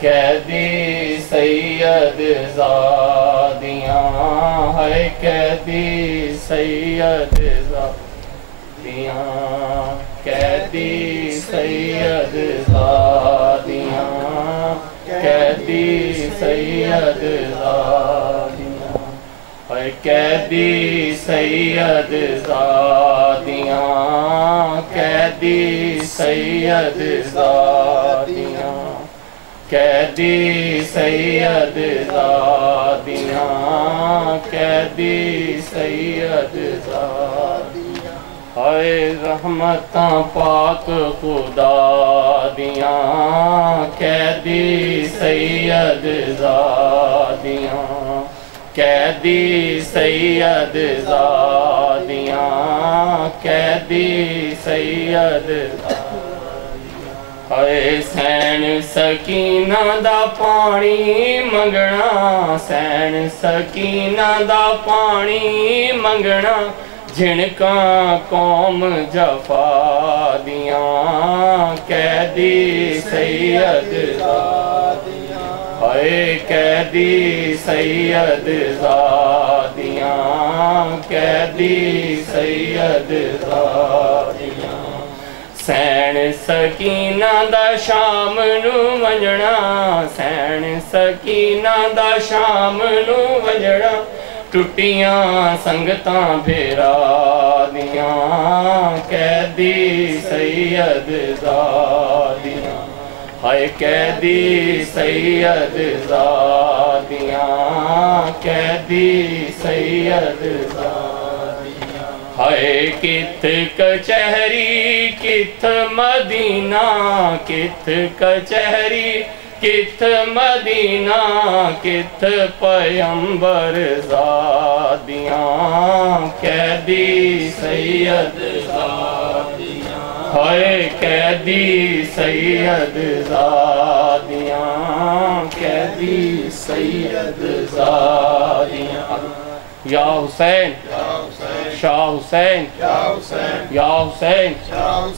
कैदी सैयद ज़ादियाँ है, कैदी सैयद ज़ादियाँ, कैदी सैयद ज़ादियाँ, कैदी सैयद ज़ादियाँ है, कैदी सैयद ज़ादियाँ, कैदी सैयद ज़ादियाँ, कैदी सैयद ज़ादियाँ, कैदी सैयद ज़ादियाँ हाय रहमतां पाक खुदा दियाँ, कैदी सैयद ज़ादियाँ, कैदी सैयद ज़ादियाँ, कैदी सैयद हाय सैन सकीना दा पानी मंगना, सैन सकीना दा पानी मंगना, जिनका कौम जफा दियाँ, कैदी सैयद ज़ादियाँ हाय, कैदी सैयद ज़ादियाँ, कैदी सैयद ज़ादियाँ सैन सकीना दा शाम नू वंजना, सैन सकीना दा शाम नू वंजना, टुटियां संगतां भेरा दियां, कैदी सैयद ज़ादियाँ हाय, कैदी सैयद ज़ादियाँ, कैदी सैयद ज़ादियाँ हाय किथ कचहरी किथ मदीना, किथ कचहरी किथ मदीना, किथ पैगंबर ज़ादियाँ, कैदी सैयद ज़ादियाँ हाय, कैदी सैयद ज़ादियाँ, कैदी सैयद ज़ादियाँ या हुसैन शाह हुसैन, या हुसैन।